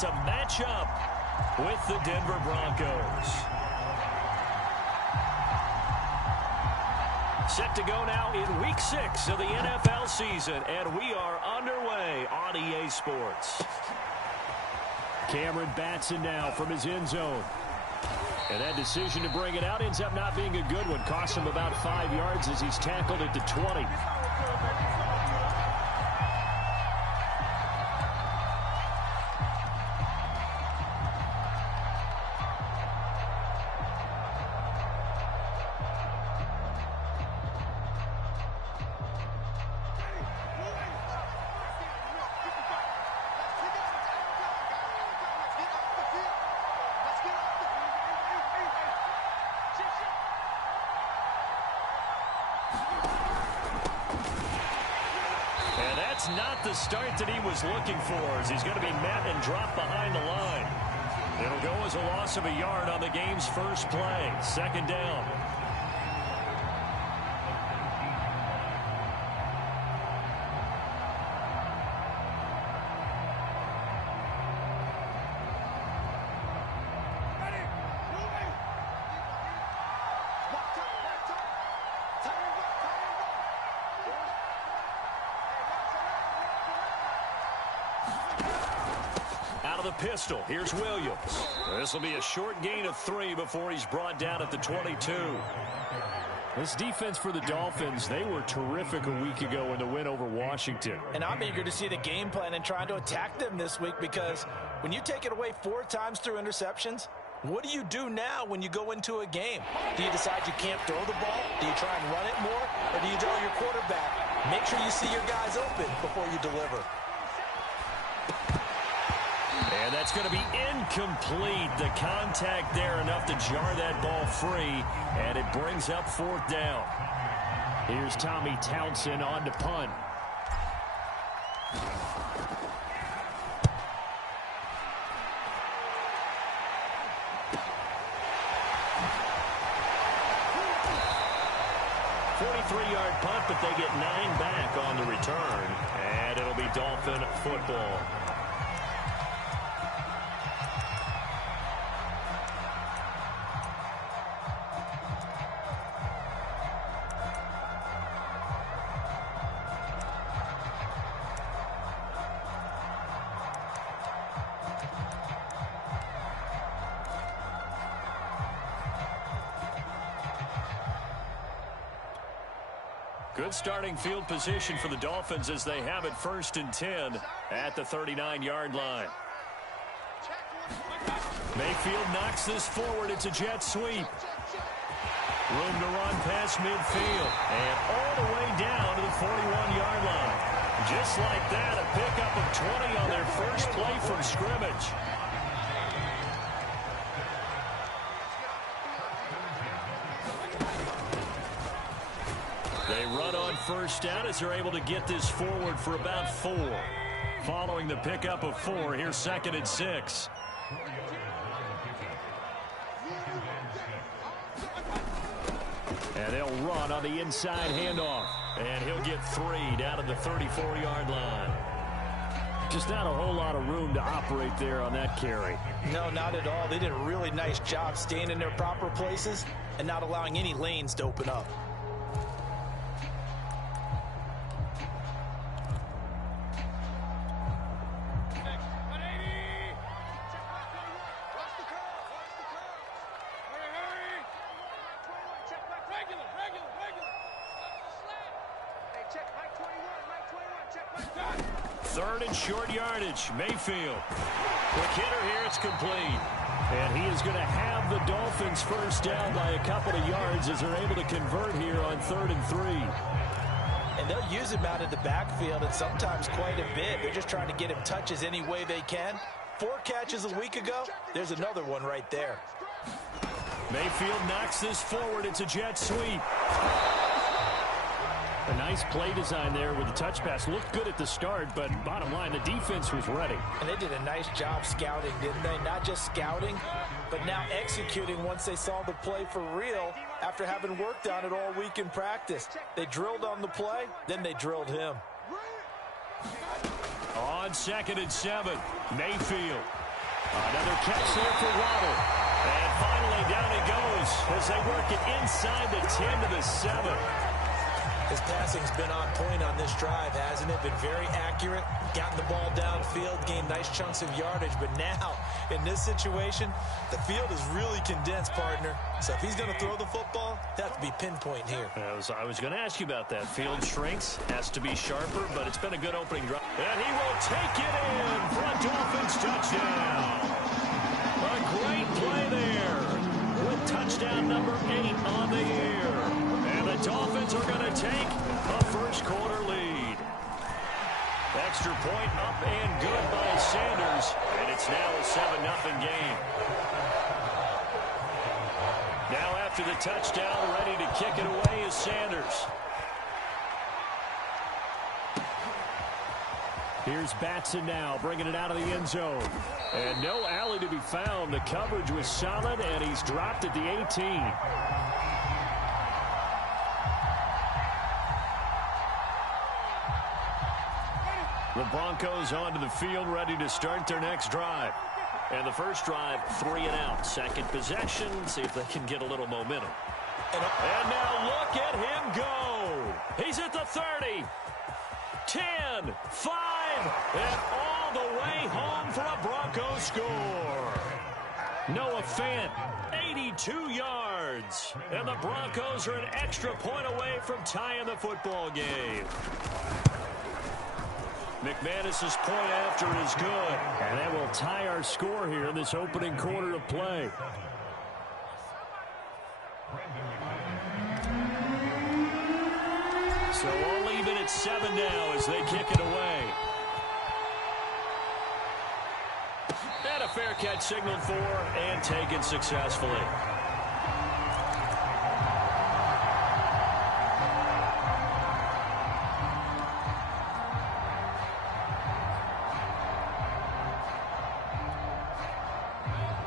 to match up with the Denver Broncos. Set to go now in Week 6 of the NFL season, and we are underway on EA Sports. Cameron Batson now from his end zone. And that decision to bring it out ends up not being a good one. Cost him about 5 yards as he's tackled at the 20. Not the start that he was looking for, as he's going to be met and dropped behind the line. It'll go as a loss of a yard on the game's first play. Second down. Pistol. Here's Williams. This will be a short gain of 3 before he's brought down at the 22. This defense for the Dolphins, they were terrific a week ago in the win over Washington. And I'm eager to see the game plan and trying to attack them this week, because when you take it away 4 times through interceptions, what do you do now when you go into a game? Do you decide you can't throw the ball? Do you try and run it more? Or do you tell your quarterback, make sure you see your guys open before you deliver? And that's going to be incomplete. The contact there enough to jar that ball free, and it brings up 4th down. Here's Tommy Townsend on to punt. .43-yard punt, but they get 9 back on the return, and it'll be Dolphin football. Good starting field position for the Dolphins as they have it 1st and 10 at the 39-yard line. Mayfield knocks this forward. It's a jet sweep. Room to run past midfield and all the way down to the 41-yard line. Just like that, a pickup of 20 on their first play from scrimmage. They run on 1st down as they're able to get this forward for about 4. Following the pickup of 4, here's 2nd and 6. And they'll run on the inside handoff. And he'll get 3 down to the 34-yard line. Just not a whole lot of room to operate there on that carry. No, not at all. They did a really nice job staying in their proper places and not allowing any lanes to open up. Short yardage. Mayfield. Quick hitter here. It's complete. And he is going to have the Dolphins 1st down by a couple of yards as they're able to convert here on 3rd and 3. And they'll use him out of the backfield, and sometimes quite a bit. They're just trying to get him touches any way they can. 4 catches a week ago. There's another one right there. Mayfield knocks this forward. It's a jet sweep. A nice play design there with the touch pass. Looked good at the start, but bottom line, the defense was ready. And they did a nice job scouting, didn't they? Not just scouting, but now executing once they saw the play for real after having worked on it all week in practice. They drilled on the play, then they drilled him. On 2nd and 7, Mayfield. Another catch there for Waddle. And finally down he goes as they work it inside the 10 to the 7. His passing's been on point on this drive, hasn't it? Been very accurate, gotten the ball downfield, gained nice chunks of yardage. But now, in this situation, the field is really condensed, partner. So if he's going to throw the football, that has to be pinpoint here. I was going to ask you about that. Field shrinks, has to be sharper, but it's been a good opening drive. And he will take it in for a Dolphins touchdown. A great play there with touchdown number 8 on the year. And the Dolphins are going to take a first-quarter lead. Extra point up and good by Sanders, and it's now a 7-0 game. Now after the touchdown, ready to kick it away is Sanders. Here's Batson now, bringing it out of the end zone. And no alley to be found. The coverage was solid, and he's dropped at the 18. The Broncos onto the field, ready to start their next drive. And the first drive, 3 and out. Second possession, see if they can get a little momentum. And now look at him go. He's at the 30. 10, 5, and all the way home for a Broncos score. Noah Fant, 82 yards. And the Broncos are an extra point away from tying the football game. McManus's point after is good. And that will tie our score here in this opening quarter of play. So all even at 7 now as they kick it away. And a fair catch signaled for and taken successfully.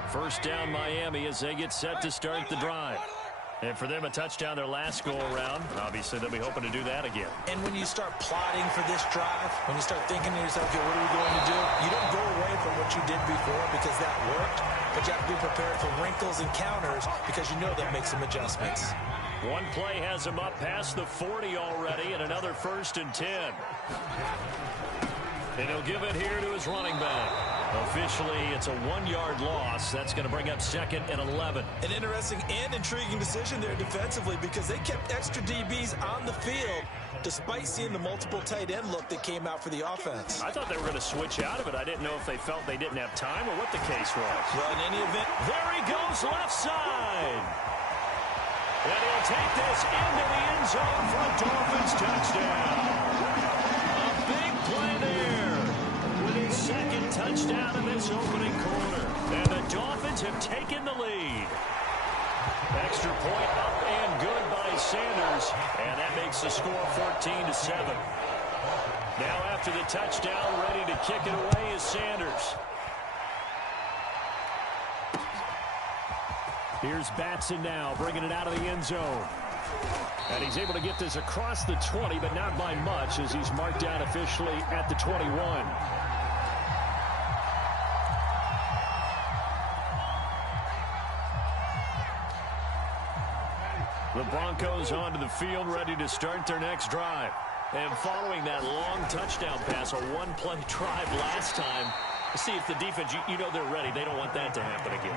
First down Miami as they get set to start the drive. And for them, a touchdown their last go-around. Obviously, they'll be hoping to do that again. And when you start plotting for this drive, when you start thinking to yourself, okay, what are we going to do? You don't go away from what you did before because that worked. But you have to be prepared for wrinkles and counters because you know they'll make some adjustments. One play has him up past the 40 already and another 1st and 10. And he'll give it here to his running back. Officially, it's a 1-yard loss. That's going to bring up 2nd and 11. An interesting and intriguing decision there defensively because they kept extra DBs on the field despite seeing the multiple tight end look that came out for the offense. I thought they were going to switch out of it. I didn't know if they felt they didn't have time or what the case was. Well, in any event, there he goes left side. And he'll take this into the end zone for a Dolphins touchdown. A big play there with his 2nd touchdown in this opening quarter. And the Dolphins have taken the lead. Extra point up and good by Sanders. And that makes the score 14-7. Now after the touchdown, ready to kick it away is Sanders. Here's Batson now, bringing it out of the end zone. And he's able to get this across the 20, but not by much, as he's marked down officially at the 21. The Broncos onto the field, ready to start their next drive. And following that long touchdown pass, a 1-play drive last time, see if the defense, you know they're ready. They don't want that to happen again.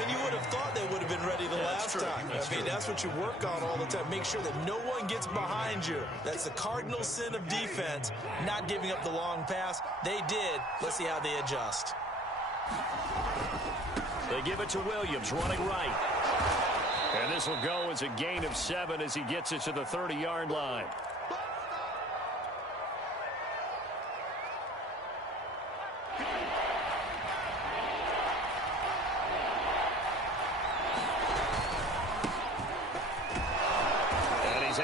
And you would have thought they would have been ready the last time. I mean, that's what you work on all the time. Make sure that no one gets behind you. That's the cardinal sin of defense, not giving up the long pass. They did. Let's see how they adjust. They give it to Williams, running right. And this will go as a gain of 7 as he gets it to the 30-yard line.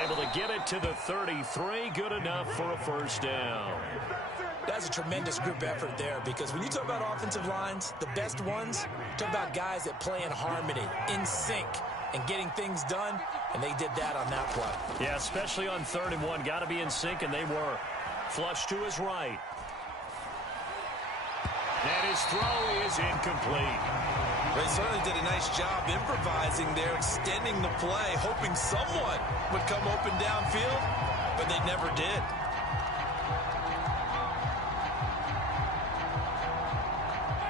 Able to get it to the 33. Good enough for a first down. That's a tremendous group effort there because when you talk about offensive lines, the best ones, talk about guys that play in harmony, in sync, and getting things done, and they did that on that play. Yeah, especially on 3rd and 1. Got to be in sync, and they were. Flush to his right. And his throw is incomplete. They certainly did a nice job improvising there, extending the play, hoping someone would come open downfield, but they never did.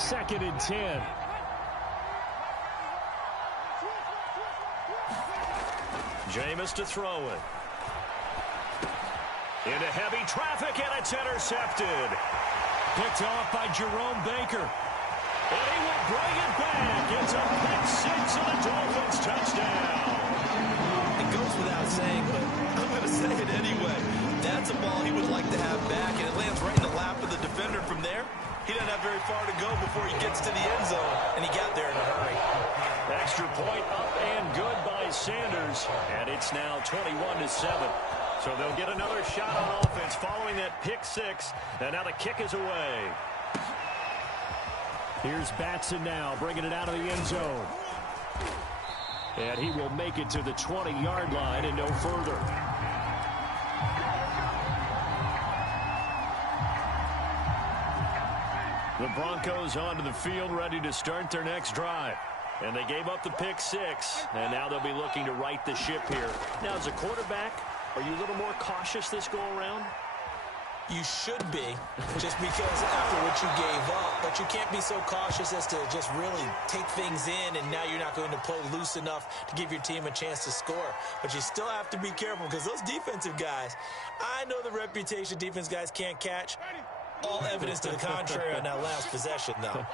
Second and 10. Jameis to throw it. Into heavy traffic, and it's intercepted. Picked off by Jerome Baker. And he will bring it back. It's a pick six and a Dolphins touchdown. It goes without saying, but I'm going to say it anyway. That's a ball he would like to have back, and it lands right in the lap of the defender from there. He doesn't have very far to go before he gets to the end zone, and he got there in a hurry. Extra point up and good by Sanders, and it's now 21-7. So they'll get another shot on offense following that pick six, and now the kick is away. Here's Batson now, bringing it out of the end zone. And he will make it to the 20-yard line and no further. The Broncos onto the field, ready to start their next drive. And they gave up the pick six, and now they'll be looking to right the ship here. Now, as a quarterback, are you a little more cautious this go-around? You should be, just because after what you gave up. But you can't be so cautious as to just really take things in, and now you're not going to play loose enough to give your team a chance to score. But you still have to be careful, because those defensive guys, I know the reputation defense guys can't catch. All evidence to the contrary on that last possession, though.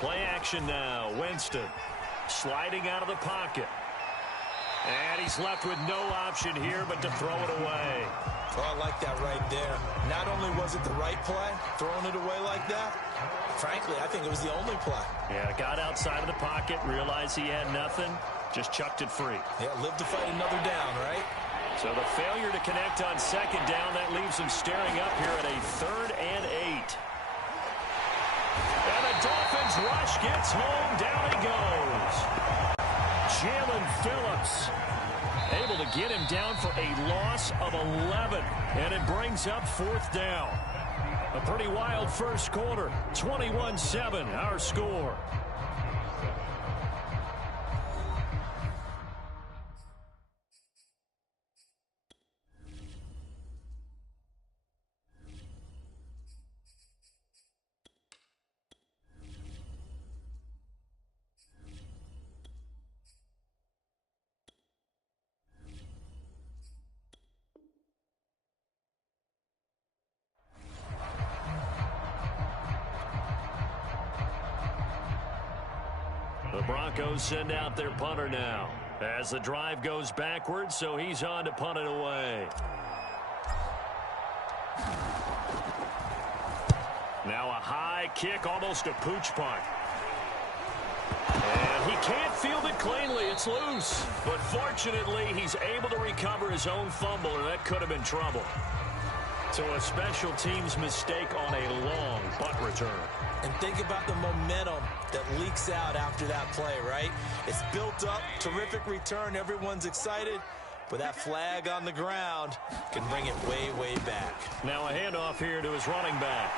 Play action now. Winston sliding out of the pocket. And he's left with no option here but to throw it away. Oh, I like that right there. Not only was it the right play, throwing it away like that, frankly, I think it was the only play. Yeah, got outside of the pocket, realized he had nothing, just chucked it free. Yeah, live to fight another down, right? So the failure to connect on second down, that leaves him staring up here at a 3rd and 8. And the Dolphins rush gets home. Down he goes. Jalen Phillips able to get him down for a loss of 11. And it brings up 4th down. A pretty wild first quarter. 21-7, our score. The Broncos send out their punter now as the drive goes backwards, so he's on to punt it away. Now a high kick, almost a pooch punt. And he can't field it cleanly. It's loose. But fortunately, he's able to recover his own fumble, or that could have been trouble. So a special teams mistake on a long punt return. And think about the momentum that leaks out after that play, right? It's built up, terrific return, everyone's excited, but that flag on the ground can bring it way, way back. Now a handoff here to his running back.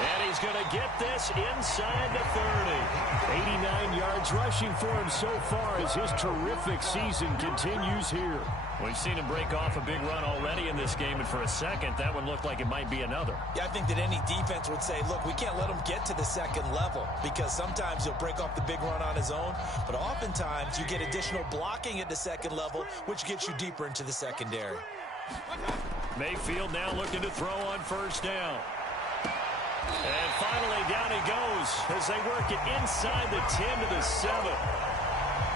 And he's going to get this inside the 30. 89 yards rushing for him so far as his terrific season continues here. We've seen him break off a big run already in this game, and for a second, that one looked like it might be another. Yeah, I think that any defense would say, look, we can't let him get to the second level, because sometimes he'll break off the big run on his own, but oftentimes you get additional blocking at the second level, which gets you deeper into the secondary. Mayfield now looking to throw on 1st down. And finally, down he goes as they work it inside the 10 to the 7.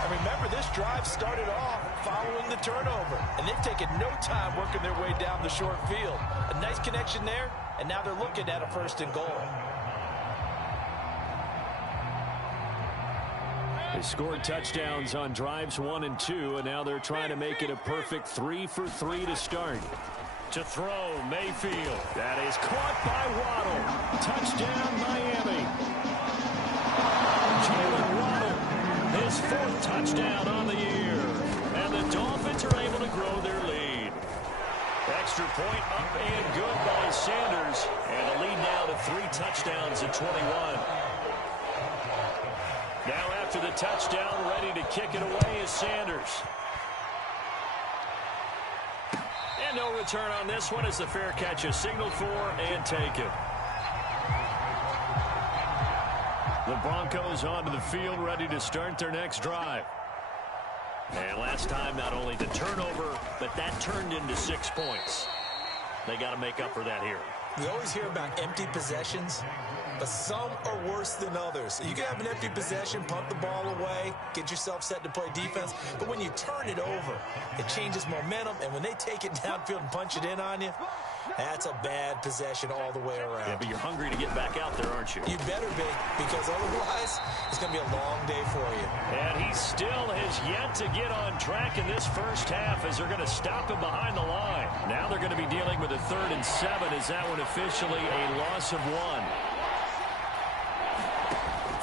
And remember, this drive started off following the turnover, and they've taken no time working their way down the short field. A nice connection there, and now they're looking at a 1st and goal. They scored touchdowns on drives 1 and 2, and now they're trying to make it a perfect 3 for 3 to start. To throw, Mayfield. That is caught by Waddle. Touchdown, Miami. Jalen Waddle, his 4th touchdown on the year. And the Dolphins are able to grow their lead. extra point up and good by Sanders. And the lead now to 3 touchdowns at 21. Now after the touchdown, ready to kick it away is Sanders. And no return on this one as the fair catch is signaled for and taken. The Broncos onto the field, ready to start their next drive. And last time, not only the turnover, but that turned into 6 points. They got to make up for that here. We always hear about empty possessions, but some are worse than others. You can have an empty possession, punt the ball away, get yourself set to play defense, but when you turn it over, it changes momentum, and when they take it downfield and punch it in on you, that's a bad possession all the way around. Yeah, but you're hungry to get back out there, aren't you? You better be, because otherwise, it's going to be a long day for you. And he still has yet to get on track in this first half as they're going to stop him behind the line. Now they're going to be dealing with a 3rd and 7 as that one officially a loss of 1.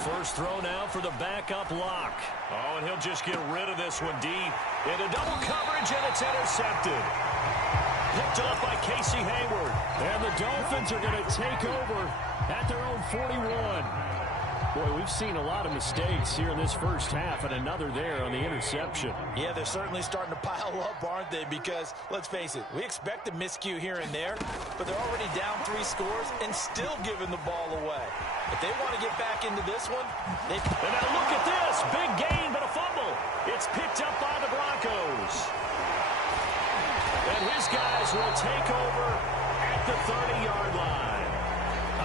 First throw now for the backup lock. Oh, and he'll just get rid of this one deep. Into double coverage, and it's intercepted. Picked off by Casey Hayward. And the Dolphins are going to take over at their own 41. Boy, we've seen a lot of mistakes here in this first half, and another there on the interception. Yeah, they're certainly starting to pile up, aren't they? Because, let's face it, we expect a miscue here and there, but they're already down 3 scores and still giving the ball away. If they want to get back into this one, they... And now look at this. Big gain, but a fumble. It's picked up by the Broncos. And his guys will take over at the 30-yard line.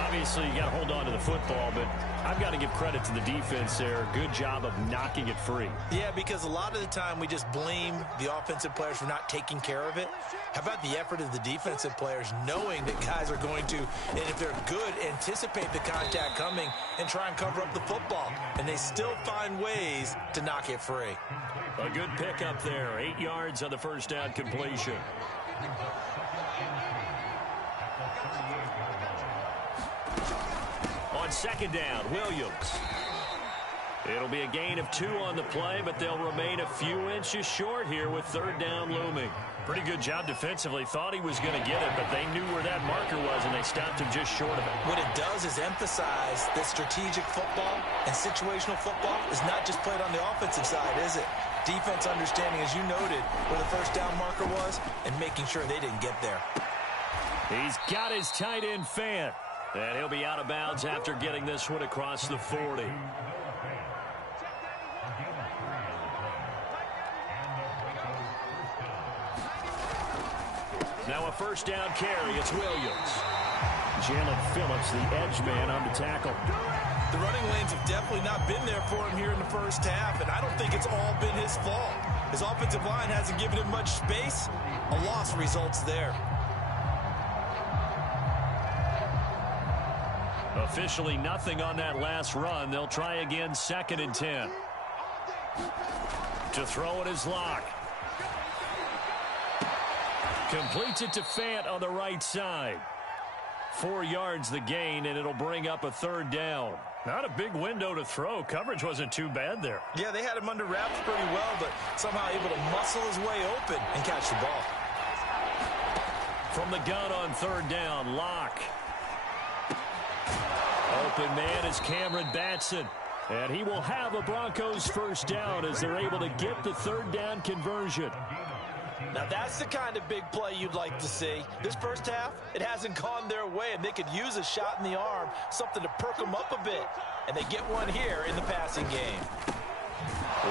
Obviously, you got to hold on to the football, but I've got to give credit to the defense there. Good job of knocking it free. Yeah, because a lot of the time we just blame the offensive players for not taking care of it. How about the effort of the defensive players knowing that guys are going to, and if they're good, anticipate the contact coming and try and cover up the football. And they still find ways to knock it free. A good pickup there. 8 yards on the first down completion. On second down, Williams. It'll be a gain of 2 on the play, but they'll remain a few inches short here with 3rd down looming. Pretty good job defensively. Thought he was going to get it, but they knew where that marker was, and they stopped him just short of it. What it does is emphasize that strategic football and situational football is not just played on the offensive side, is it? Defense understanding, as you noted, where the first down marker was and making sure they didn't get there. He's got his tight end Fant, and he'll be out of bounds after getting this one across the 40. Now a first down carry. It's Williams. Jalen Phillips, the edge man, on the tackle. The running lanes have definitely not been there for him here in the first half, and I don't think it's all been his fault. His offensive line hasn't given him much space. A loss results there. Officially nothing on that last run. They'll try again, 2nd and 10. To throw it is Locke. Completes it to Fant on the right side. 4 yards the gain, and it'll bring up a 3rd down. Not a big window to throw. Coverage wasn't too bad there. Yeah, they had him under wraps pretty well, but somehow able to muscle his way open and catch the ball. From the gun on 3rd down, Locke. Open man is Cameron Batson. And he will have a Broncos first down as they're able to get the 3rd down conversion. Now that's the kind of big play you'd like to see. This first half, it hasn't gone their way, and they could use a shot in the arm, something to perk them up a bit. And they get one here in the passing game.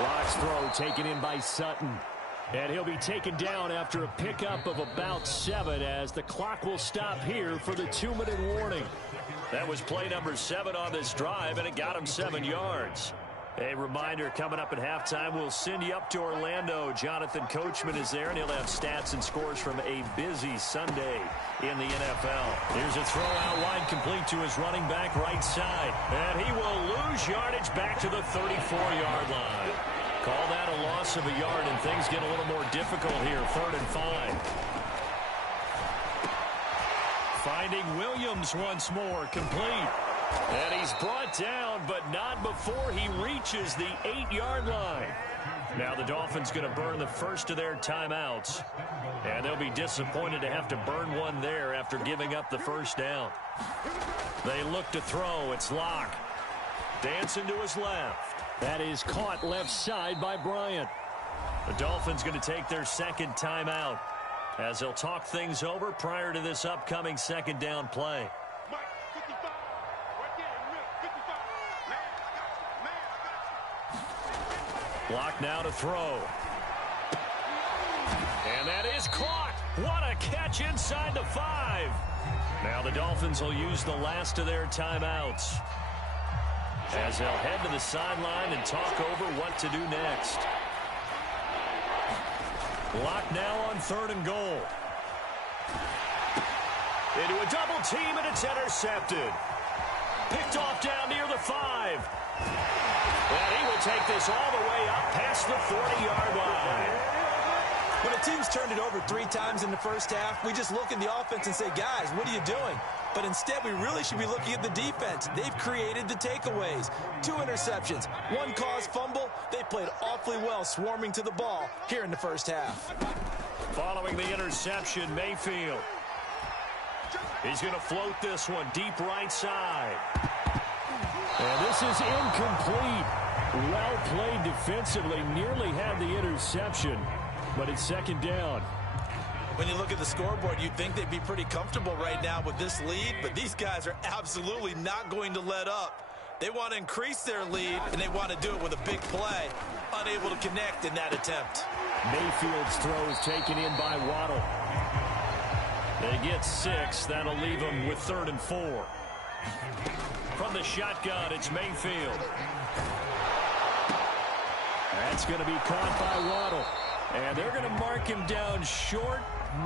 Locke's throw taken in by Sutton. And he'll be taken down after a pickup of about 7 as the clock will stop here for the 2-minute warning. That was play number 7 on this drive, and it got him 7 yards. A reminder, coming up at halftime, we'll send you up to Orlando. Jonathan Coachman is there, and he'll have stats and scores from a busy Sunday in the NFL. Here's a throw out wide, complete to his running back right side. And he will lose yardage back to the 34-yard line. Call that a loss of a yard, and things get a little more difficult here. 3rd and 5. Finding Williams once more, complete. And he's brought down, but not before he reaches the 8-yard line. Now the Dolphins going to burn the first of their timeouts. And they'll be disappointed to have to burn one there after giving up the first down. They look to throw. It's Locke. Dancing to his left. That is caught left side by Bryant. The Dolphins going to take their second timeout as they'll talk things over prior to this upcoming second down play. Block now to throw. And that is caught. What a catch inside the 5. Now the Dolphins will use the last of their timeouts as they'll head to the sideline and talk over what to do next. Block now on 3rd and goal. Into a double team, and it's intercepted. Picked off down near the 5. And he will take this all the way up past the 40-yard line. When a team's turned it over 3 times in the first half, we just look at the offense and say, guys, what are you doing? But instead, we really should be looking at the defense. They've created the takeaways. 2 interceptions, 1 caused fumble. They played awfully well swarming to the ball here in the first half. Following the interception, Mayfield. He's going to float this one deep right side. And this is incomplete. Well played defensively. Nearly had the interception, but it's second down. When you look at the scoreboard, you'd think they'd be pretty comfortable right now with this lead, but these guys are absolutely not going to let up. They want to increase their lead, and they want to do it with a big play. Unable to connect in that attempt. Mayfield's throw is taken in by Waddle. They get 6. That'll leave them with 3rd and 4. From the shotgun, it's Mayfield. That's going to be caught by Waddle. And they're going to mark him down short,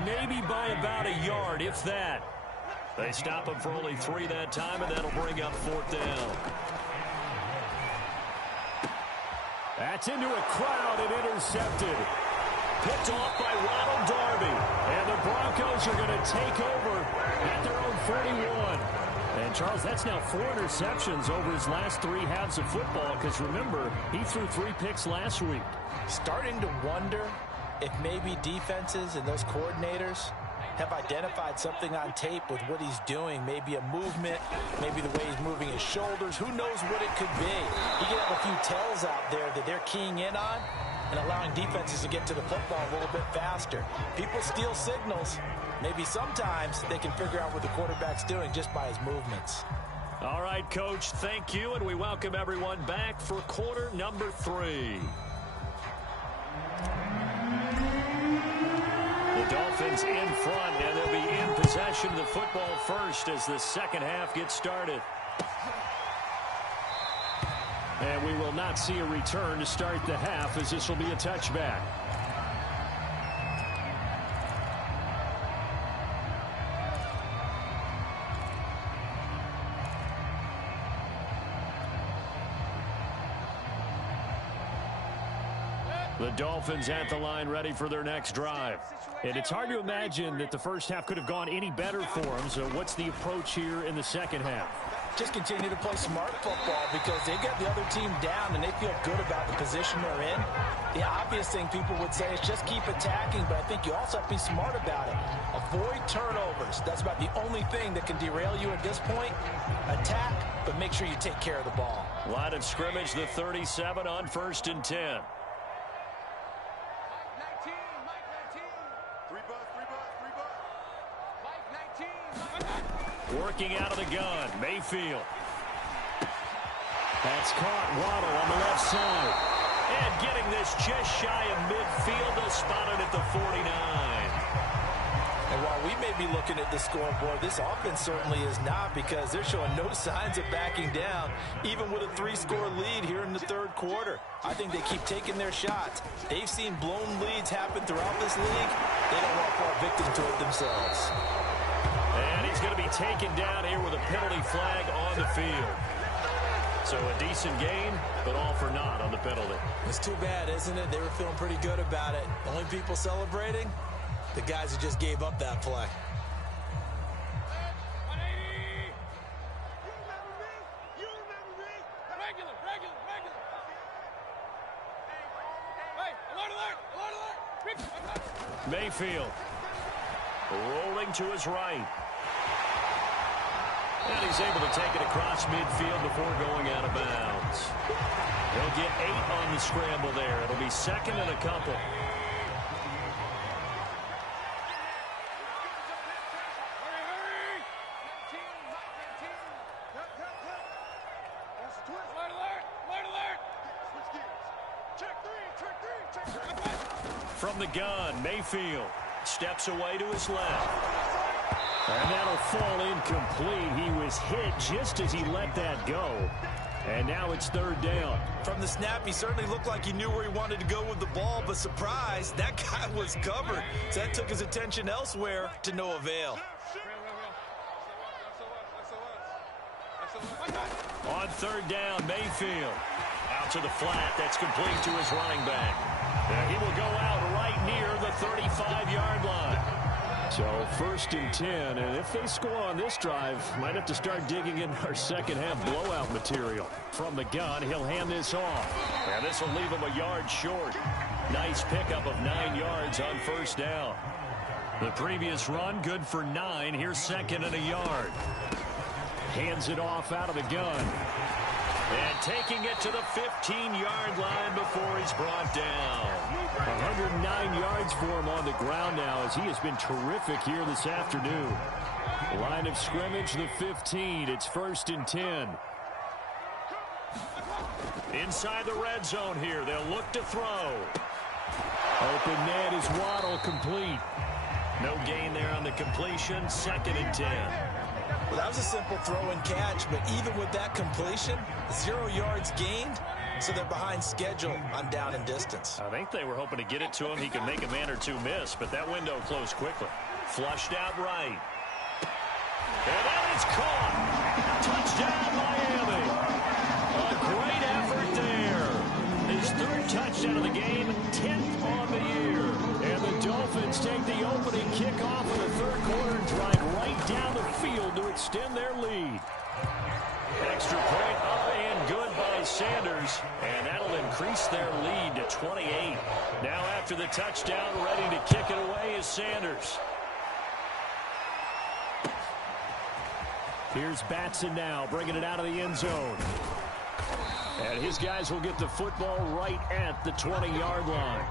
maybe by about a yard, if that. They stop him for only 3 that time, and that'll bring up 4th down. That's into a crowd and intercepted. Picked off by Ronald Darby. And the Broncos are going to take over at their own 41. And, Charles, that's now 4 interceptions over his last 3 halves of football, because, remember, he threw 3 picks last week. Starting to wonder if maybe defenses and those coordinators have identified something on tape with what he's doing. Maybe a movement, maybe the way he's moving his shoulders. Who knows what it could be? He could have a few tells out there that they're keying in on and allowing defenses to get to the football a little bit faster. People steal signals. Maybe sometimes they can figure out what the quarterback's doing just by his movements. All right, Coach, thank you, and we welcome everyone back for quarter number 3. The Dolphins in front, and they'll be in possession of the football first as the second half gets started. And we will not see a return to start the half, as this will be a touchback. The Dolphins at the line, ready for their next drive. And it's hard to imagine that the first half could have gone any better for them. So what's the approach here in the second half? Just continue to play smart football, because they got the other team down and they feel good about the position they're in. The obvious thing people would say is just keep attacking, but I think you also have to be smart about it. Avoid turnovers. That's about the only thing that can derail you at this point. Attack, but make sure you take care of the ball. Line of scrimmage, the 37 on 1st and 10. Working out of the gun, Mayfield. That's caught. Waddle on the left side. And getting this just shy of midfield, they'll spot it at the 49. And while we may be looking at the scoreboard, this offense certainly is not, because they're showing no signs of backing down, even with a 3-score lead here in the 3rd quarter. I think they keep taking their shots. They've seen blown leads happen throughout this league. They don't want to fall victim to it themselves. And he's going to be taken down here with a penalty flag on the field. So a decent gain, but all for naught on the penalty. It's too bad, isn't it? They were feeling pretty good about it. Only people celebrating, the guys who just gave up that play. Mayfield rolling to his right. And he's able to take it across midfield before going out of bounds. He'll get 8 on the scramble there. It'll be second and a couple. From the gun, Mayfield steps away to his left. And that'll fall incomplete. He was hit just as he let that go. And now it's third down. From the snap, he certainly looked like he knew where he wanted to go with the ball, but surprise, that guy was covered. So that took his attention elsewhere to no avail. On third down, Mayfield. Out to the flat. That's complete to his running back. And he will go out right near the 35-yard line. So first and 10, and if they score on this drive, might have to start digging in our second half blowout material. From the gun, he'll hand this off. And this will leave him a yard short. Nice pickup of 9 yards on first down. The previous run, good for 9. Here's second and a yard. Hands it off out of the gun. And taking it to the 15-yard line before he's brought down. 109 yards for him on the ground now as he has been terrific here this afternoon. Line of scrimmage, the 15. It's first and 10. Inside the red zone here. They'll look to throw. Open net is Waddle, complete. No gain there on the completion. Second and 10. Well, that was a simple throw and catch, but even with that completion, 0 yards gained, so they're behind schedule on down and distance. I think they were hoping to get it to him. He could make a man or two miss, but that window closed quickly. Flushed out right. And that is caught. Touchdown, Miami. A great effort there. His third touchdown of the game, 10th on the year. And the Dolphins take the opening kickoff of the third quarter and drive right down the field to extend their lead. Extra point up and good by Sanders, and that'll increase their lead to 28. Now after the touchdown, ready to kick it away is Sanders. Here's Batson now, bringing it out of the end zone. And his guys will get the football right at the 20-yard line.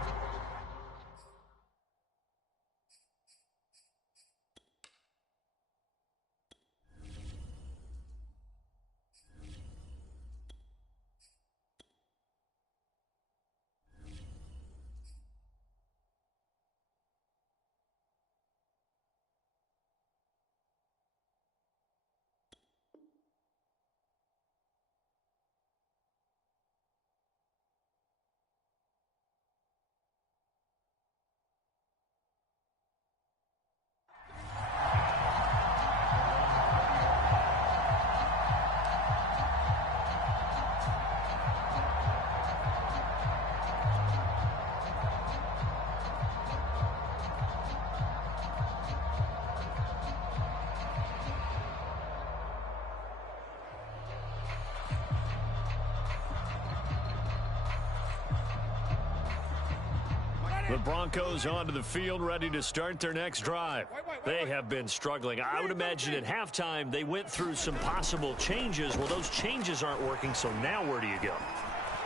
The Broncos onto the field, ready to start their next drive. They have been struggling. I would imagine at halftime they went through some possible changes. Well, those changes aren't working, so now where do you go?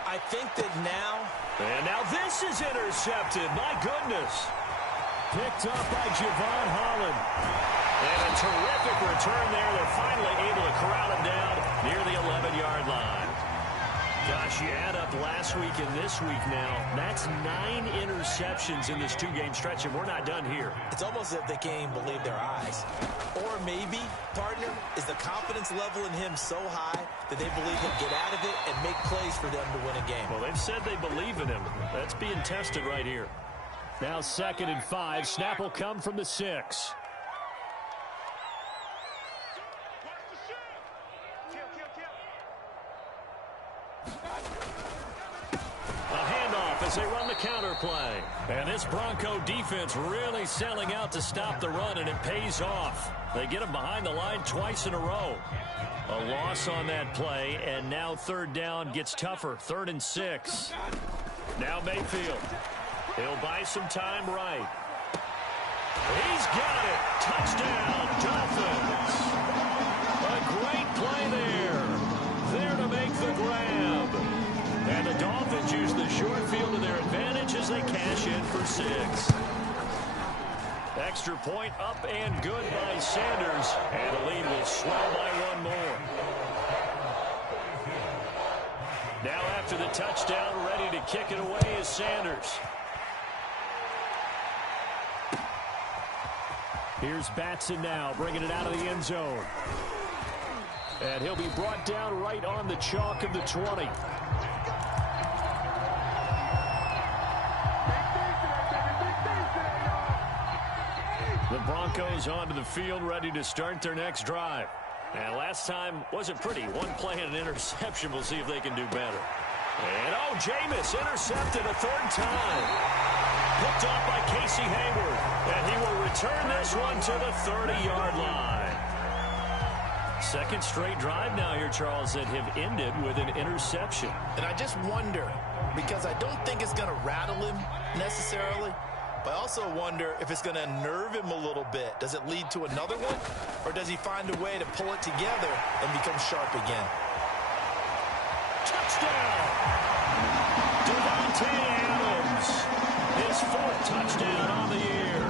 I think that now... And now this is intercepted. My goodness. Picked up by Javon Holland. And a terrific return there. They're finally able to corral him down near the 11-yard line. Gosh, you add up last week and this week now. That's 9 interceptions in this 2-game stretch, and we're not done here. It's almost as if they can't even believe their eyes. Or maybe, partner, is the confidence level in him so high that they believe he'll get out of it and make plays for them to win a game. Well, they've said they believe in him. That's being tested right here. Now 2nd and 5. Snap will come from the 6. As they run the counter play. And this Bronco defense really selling out to stop the run, and it pays off. They get him behind the line twice in a row. A loss on that play, and now third down gets tougher. 3rd and 6. Now Mayfield. He'll buy some time right. He's got it. Touchdown, Dolphins. A great play there. There to make the grab. And the Dolphins use the short field to their advantage as they cash in for 6. Extra point up and good by Sanders. And the lead will swell by 1 more. Now after the touchdown, ready to kick it away is Sanders. Here's Batson now, bringing it out of the end zone. And he'll be brought down right on the chalk of the 20. The Broncos onto the field, ready to start their next drive. And last time wasn't pretty. 1 play and an interception. We'll see if they can do better. And, Jameis intercepted a 3rd time. Picked off by Casey Hayward. And he will return this one to the 30-yard line. 2nd straight drive now here, Charles, that have ended with an interception. And I just wonder, because I don't think it's going to rattle him necessarily, but I also wonder if it's going to unnerve him a little bit. Does it lead to another one? Or does he find a way to pull it together and become sharp again? Touchdown! Devontae Adams. His 4th touchdown on the year.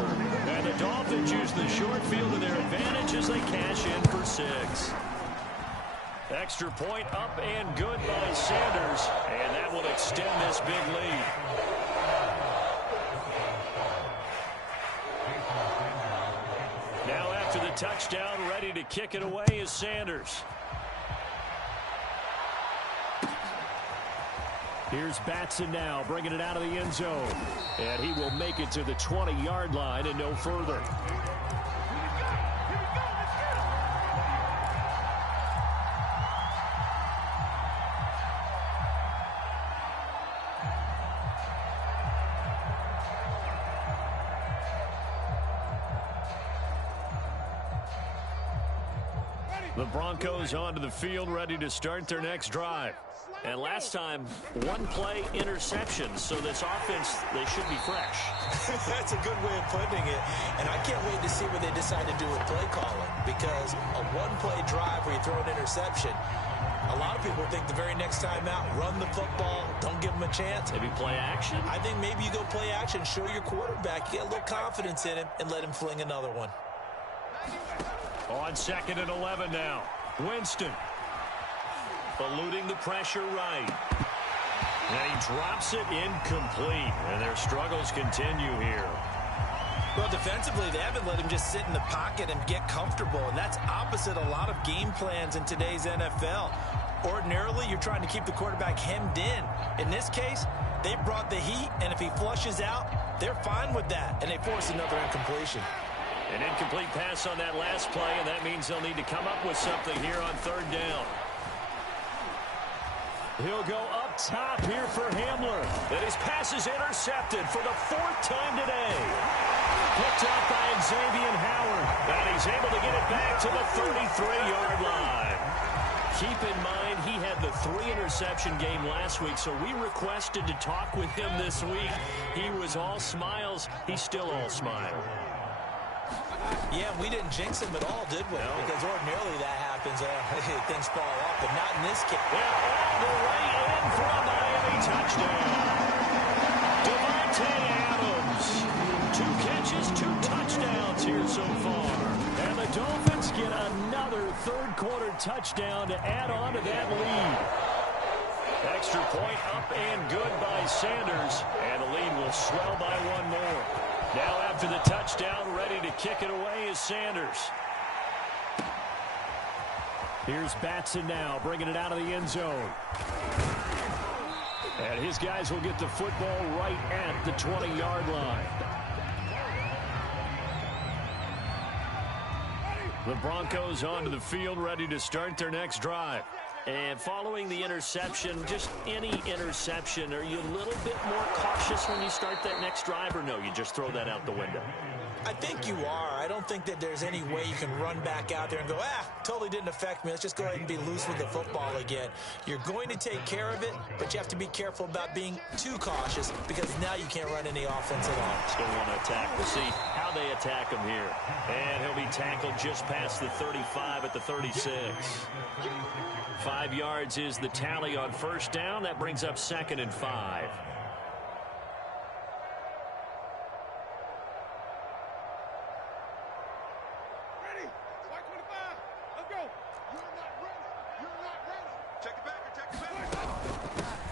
And the Dolphins use the short field to their advantage as they cash in for 6. Extra point up and good by Sanders. And that will extend this big lead. Now after the touchdown, ready to kick it away is Sanders. Here's Batson now, bringing it out of the end zone. And he will make it to the 20-yard line and no further. The Broncos onto the field, ready to start their next drive. And last time, 1 play interception, so this offense, they should be fresh. That's a good way of putting it. And I can't wait to see what they decide to do with play calling, because a 1-play drive where you throw an interception, a lot of people think the very next time out, run the football, don't give them a chance. Maybe play action? I think maybe you go play action, show your quarterback, get a little confidence in him, and let him fling another one. On 2nd and 11 now. Winston. Eluding the pressure right. And he drops it incomplete. And their struggles continue here. Well, defensively, they haven't let him just sit in the pocket and get comfortable. And that's opposite a lot of game plans in today's NFL. Ordinarily, you're trying to keep the quarterback hemmed in. In this case, they brought the heat, and if he flushes out, they're fine with that. And they force another incompletion. An incomplete pass on that last play, and that means they'll need to come up with something here on 3rd down. He'll go up top here for Hamler. And his pass is intercepted for the 4th time today. Picked up by Xavier Howard. And he's able to get it back to the 33-yard line. Keep in mind, he had the 3-interception game last week, so we requested to talk with him this week. He was all smiles. He's still all smile. Yeah, we didn't jinx him at all, did we? No. Because ordinarily that happens. Things fall off, but not in this case. All the way in for a Miami touchdown. Devontae Adams. 2 catches, 2 touchdowns here so far. And the Dolphins get another 3rd-quarter touchdown to add on to that lead. Extra point up and good by Sanders. And the lead will swell by 1 more. Now after the touchdown, ready to kick it away is Sanders. Here's Batson now, bringing it out of the end zone. And his guys will get the football right at the 20-yard line. The Broncos onto the field, ready to start their next drive. And following the interception, just any interception, are you a little bit more cautious when you start that next drive, or no, you just throw that out the window? I think you are. I don't think that there's any way you can run back out there and go, totally didn't affect me. Let's just go ahead and be loose with the football again. You're going to take care of it, but you have to be careful about being too cautious because now you can't run any offense at all. Still want to attack. We'll see how they attack him here. And he'll be tackled just past the 35 at the 36. 5 yards is the tally on first down. That brings up 2nd and 5.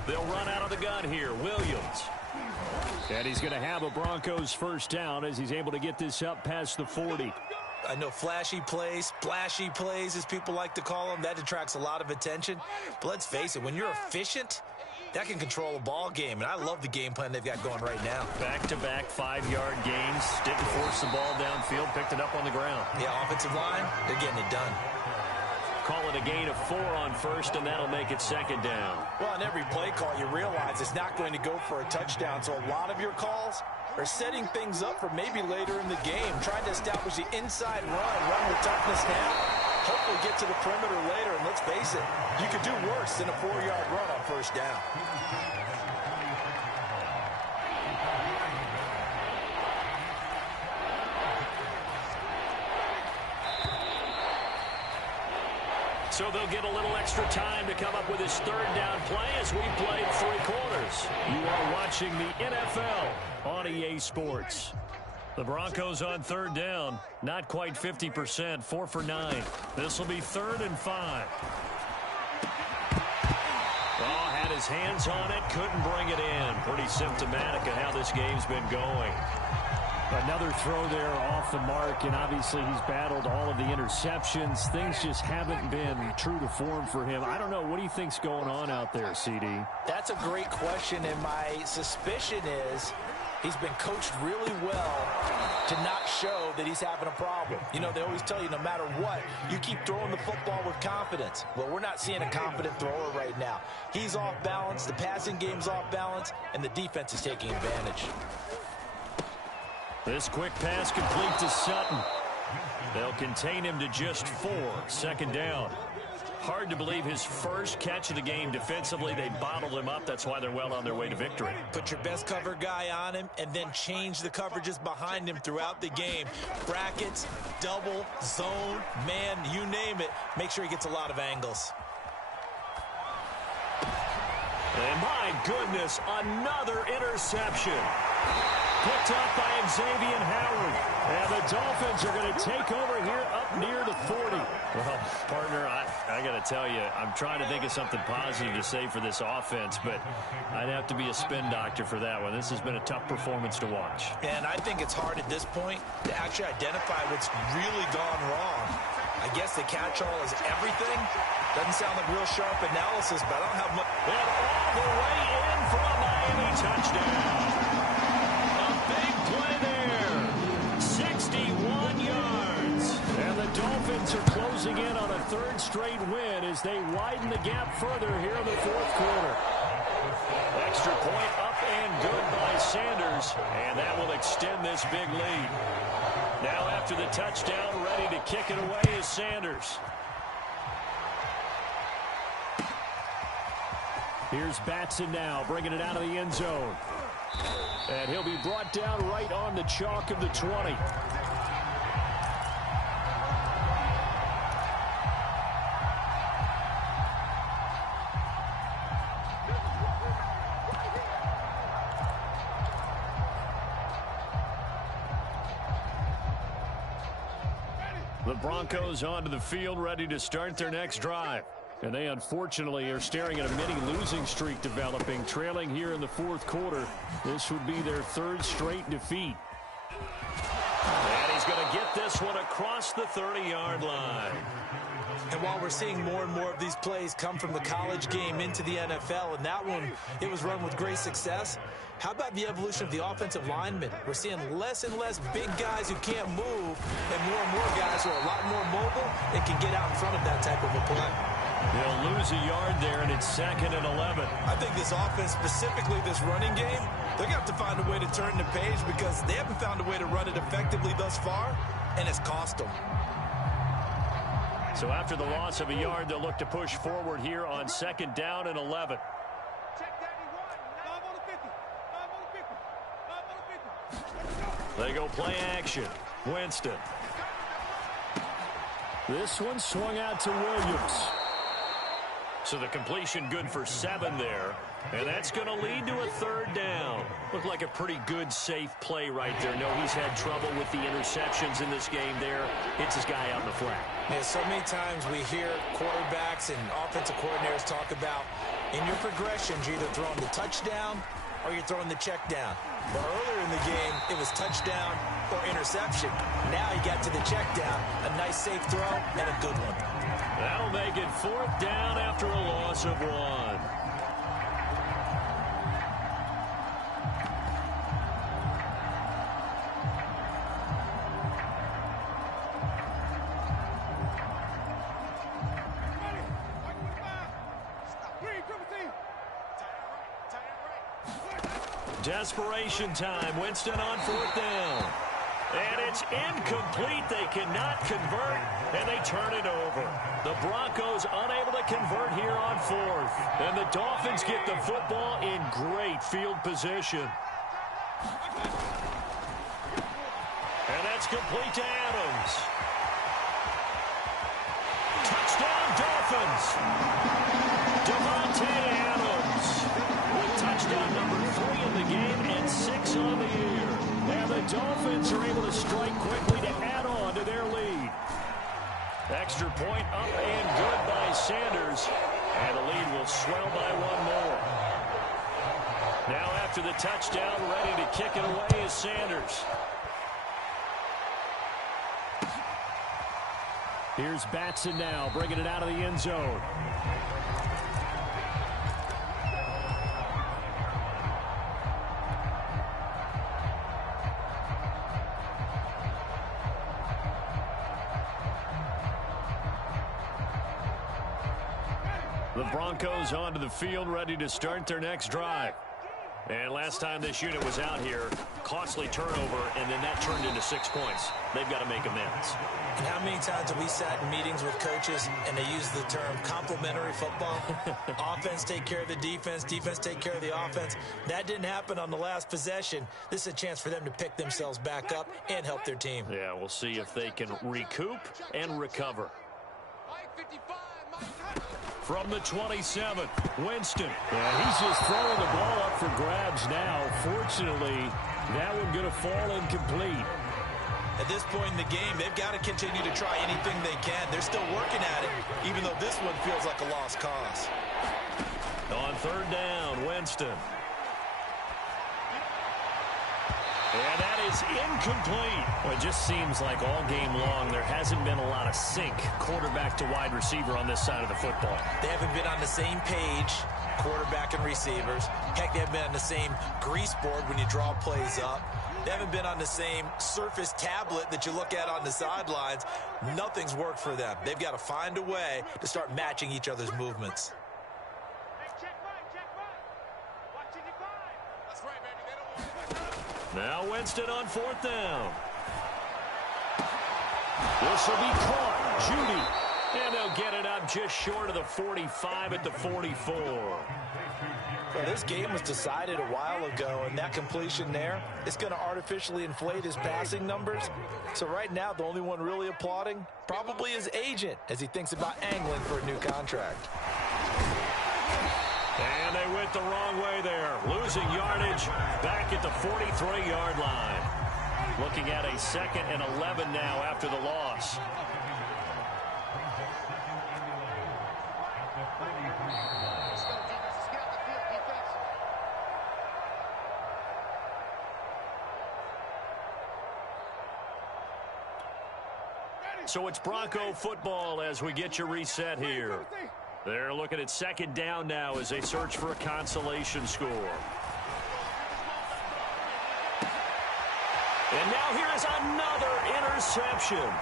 They'll run out of the gun here. Williams. And he's going to have a Broncos first down as he's able to get this up past the 40. I know flashy plays, splashy plays, as people like to call them, that attracts a lot of attention. But let's face it, when you're efficient, that can control a ball game. And I love the game plan they've got going right now. Back-to-back 5-yard gains. Didn't force the ball downfield. Picked it up on the ground. Yeah, offensive line, they're getting it done. Call it a gain of 4 on first, and that'll make it 2nd down. Well, on every play call, you realize it's not going to go for a touchdown. So a lot of your calls are setting things up for maybe later in the game, trying to establish the inside run with toughness now, hopefully get to the perimeter later. And let's face it, you could do worse than a 4-yard run on first down. So they'll get a little extra time to come up with his 3rd down play as we played 3 quarters. You are watching the NFL on EA Sports. The Broncos on 3rd down, not quite 50%, 4 for 9. This will be 3rd and 5. Oh, had his hands on it, couldn't bring it in. Pretty symptomatic of how this game's been going. Another throw there off the mark, and obviously he's battled all of the interceptions. Things just haven't been true to form for him. I don't know. What do you think's going on out there, CD? That's a great question, and my suspicion is he's been coached really well to not show that he's having a problem. You know, they always tell you no matter what, you keep throwing the football with confidence. Well, we're not seeing a confident thrower right now. He's off balance, the passing game's off balance, and the defense is taking advantage. This quick pass complete to Sutton. They'll contain him to just 4. 2nd down. Hard to believe his first catch of the game defensively. They bottled him up. That's why they're well on their way to victory. Put your best cover guy on him and then change the coverages behind him throughout the game. Brackets, double, zone, man, you name it. Make sure he gets a lot of angles. And my goodness, another interception. Picked up by Xavier Howard. And the Dolphins are going to take over here up near the 40. Well, partner, I got to tell you, I'm trying to think of something positive to say for this offense, but I'd have to be a spin doctor for that one. This has been a tough performance to watch. And I think it's hard at this point to actually identify what's really gone wrong. I guess the catch-all is everything. Doesn't sound like real sharp analysis, but I don't have much. And all the way in for a Miami touchdown. Dolphins are closing in on a 3rd straight win as they widen the gap further here in the 4th quarter. Extra point up and good by Sanders, and that will extend this big lead. Now after the touchdown, ready to kick it away is Sanders. Here's Batson now, bringing it out of the end zone. And he'll be brought down right on the chalk of the 20. The Broncos onto the field, ready to start their next drive. And they unfortunately are staring at a mini losing streak developing, trailing here in the 4th quarter. This would be their 3rd straight defeat. And he's going to get this one across the 30-yard line. And while we're seeing more and more of these plays come from the college game into the NFL, and that one, it was run with great success, how about the evolution of the offensive linemen? We're seeing less and less big guys who can't move and more guys who are a lot more mobile and can get out in front of that type of a play. They'll lose a yard there, and it's 2nd and 11. I think this offense, specifically this running game, they're going to have to find a way to turn the page because they haven't found a way to run it effectively thus far, and it's cost them. So after the loss of a yard, they'll look to push forward here on 2nd down and 11. They go play action. Winston. This one swung out to Williams. So the completion good for 7 there. And that's going to lead to a 3rd down. Looked like a pretty good, safe play right there. No, he's had trouble with the interceptions in this game there. Hits his guy out in the flat. Yeah, so many times we hear quarterbacks and offensive coordinators talk about in your progressions, you're either throwing the touchdown or you're throwing the check down. But earlier in the game, it was touchdown or interception. Now he got to the check down. A nice, safe throw and a good one. That'll make it 4th down after a loss of 1. Desperation time. Winston on 4th down. And it's incomplete. They cannot convert, and they turn it over. The Broncos unable to convert here on 4th. And the Dolphins get the football in great field position. And that's complete to Adams. Touchdown, Dolphins. Devontae Adams with touchdown number 3 in the game and 6 on the year. And the Dolphins are able to strike quickly to add on to their lead. Extra point up and good by Sanders. And the lead will swell by 1 more. Now after the touchdown, ready to kick it away is Sanders. Here's Batson now, bringing it out of the end zone. The Broncos onto the field, ready to start their next drive. And last time this unit was out here, costly turnover, and then that turned into 6 points. They've got to make amends. And how many times have we sat in meetings with coaches and they use the term complementary football? Offense take care of the defense, defense take care of the offense. That didn't happen on the last possession. This is a chance for them to pick themselves back up and help their team. Yeah, we'll see if they can recoup and recover. From the 27, Winston. Yeah, he's just throwing the ball up for grabs now. Fortunately, that one going to fall incomplete. At this point in the game, they've got to continue to try anything they can. They're still working at it, even though this one feels like a lost cause. On 3rd down, Winston. And that is incomplete. Well, it just seems like all game long there hasn't been a lot of sync quarterback to wide receiver on this side of the football. They haven't been on the same page, quarterback and receivers. Heck, they haven't been on the same grease board when you draw plays up. They haven't been on the same surface tablet that you look at on the sidelines. Nothing's worked for them. They've got to find a way to start matching each other's movements. Now Winston on 4th down. This will be caught. Judy. And they'll get it up just short of the 45 at the 44. Well, this game was decided a while ago, and that completion there is going to artificially inflate his passing numbers. So right now, the only one really applauding probably his agent as he thinks about angling for a new contract. And they went the wrong way there. Losing yardage back at the 43-yard line. Looking at a 2nd and 11 now after the loss. So it's Bronco football as we get you reset here. They're looking at 2nd down now as they search for a consolation score. And now here is another interception.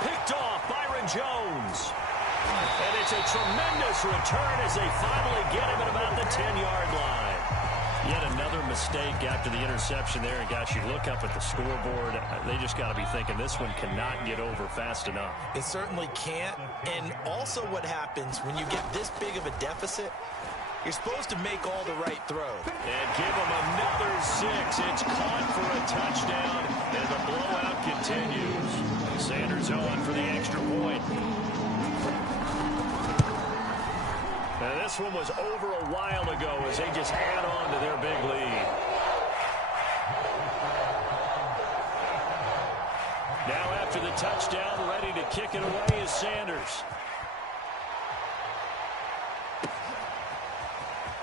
Picked off Byron Jones. And it's a tremendous return as they finally get him at about the 10-yard line. Yet another mistake after the interception there. And, gosh, you look up at the scoreboard, they just got to be thinking this one cannot get over fast enough. It certainly can't. And also what happens when you get this big of a deficit, you're supposed to make all the right throws. And give him another 6. It's caught for a touchdown, and the blowout continues. Sanders on for the extra point. Now, this one was over a while ago as they just add on to their big lead. Now after the touchdown, ready to kick it away is Sanders.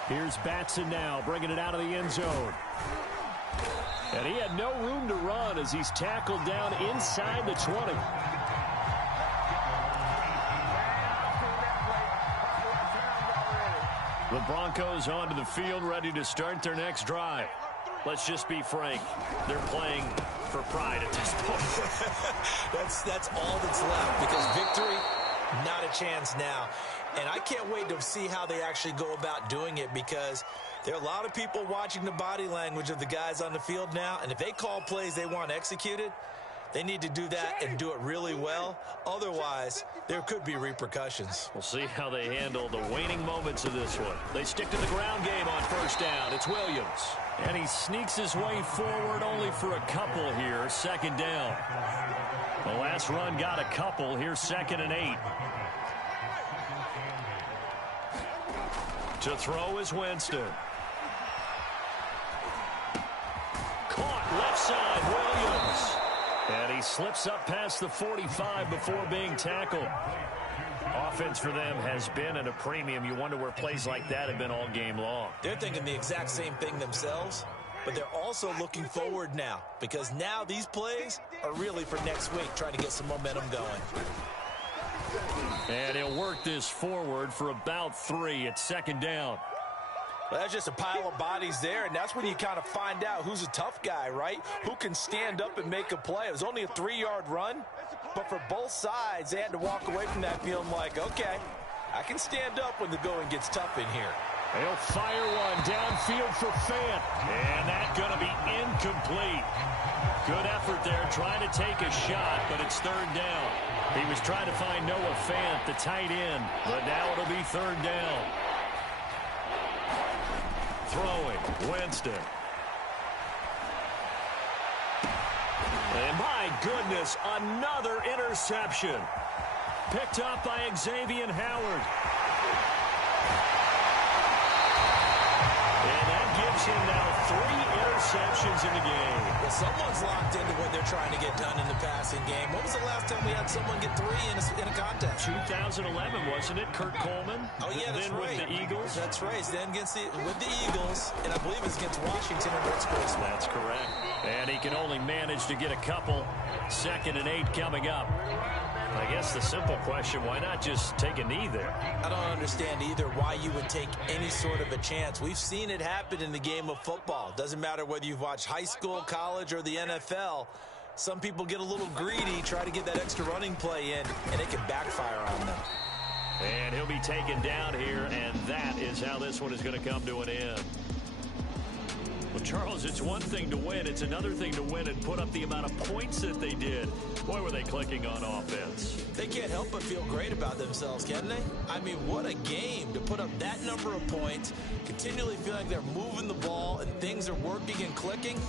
Here's Batson now, bringing it out of the end zone. And he had no room to run as he's tackled down inside the 20. The Broncos onto the field, ready to start their next drive. Let's just be frank. They're playing for pride at this point. That's all that's left, because victory, not a chance now. And I can't wait to see how they actually go about doing it, because there are a lot of people watching the body language of the guys on the field now, and if they call plays they want executed, they need to do that and do it really well. Otherwise, there could be repercussions. We'll see how they handle the waning moments of this one. They stick to the ground game on first down. It's Williams. And he sneaks his way forward only for a couple here. Second down. The last run got a couple. Here's 2nd and 8. To throw is Winston. Caught left side, Williams. And he slips up past the 45 before being tackled. Offense for them has been at a premium. You wonder where plays like that have been all game long. They're thinking the exact same thing themselves, but they're also looking forward now, because now these plays are really for next week, trying to get some momentum going. And he'll work this forward for about 3 at 2nd down. Well, that's just a pile of bodies there, and that's when you kind of find out who's a tough guy, right? Who can stand up and make a play. It was only a 3-yard run, but for both sides, they had to walk away from that feeling like, okay, I can stand up when the going gets tough in here. He'll fire one downfield for Fant, and that's going to be incomplete. Good effort there, trying to take a shot, but it's 3rd down. He was trying to find Noah Fant, the tight end, but now it'll be 3rd down. Throwing, Winston. And my goodness, another interception. Picked up by Xavier Howard. And that gives him now 3 interceptions in the game. Well, someone's locked into what they're trying to get done in the passing game. When was the last time we had someone get 3 in a contest? 2011, wasn't it? Kurt Coleman? Oh, yeah, that's then right. With the Eagles? That's right. Then with the Eagles, and I believe it's against Washington and Redskins. That's correct. And he can only manage to get a couple. 2nd and 8 coming up. I guess the simple question, why not just take a knee there? I don't understand either why you would take any sort of a chance. We've seen it happen in the game of football. Doesn't matter whether you've watched high school, college, or the NFL. Some people get a little greedy, try to get that extra running play in, and it can backfire on them. And he'll be taken down here, and that is how this one is going to come to an end. Well, Charles, it's one thing to win. It's another thing to win and put up the amount of points that they did. Boy, were they clicking on offense. They can't help but feel great about themselves, can they? I mean, what a game to put up that number of points, continually feel like they're moving the ball and things are working and clicking.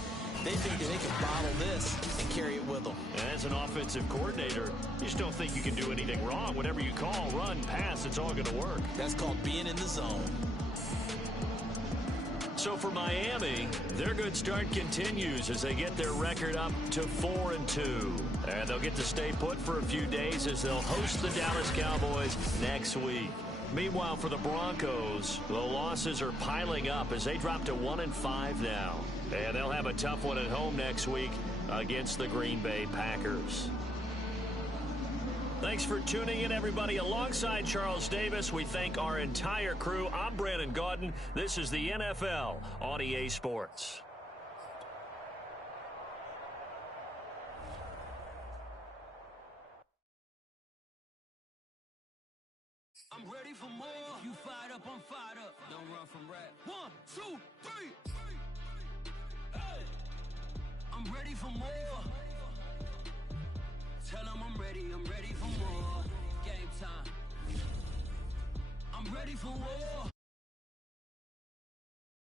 They think they can bottle this and carry it with them. And as an offensive coordinator, you just don't think you can do anything wrong. Whatever you call, run, pass, it's all going to work. That's called being in the zone. So for Miami, their good start continues as they get their record up to 4-2. And they'll get to stay put for a few days as they'll host the Dallas Cowboys next week. Meanwhile, for the Broncos, the losses are piling up as they drop to 1-5 now. And they'll have a tough one at home next week against the Green Bay Packers. Thanks for tuning in, everybody. Alongside Charles Davis, we thank our entire crew. I'm Brandon Gaudin. This is the NFL on EA Sports. I'm ready for more. You fired up, I'm fired up. Don't run from rap. 1, 2, 3. Hey. I'm ready for more. Tell them I'm ready for more. Game time. I'm ready for war.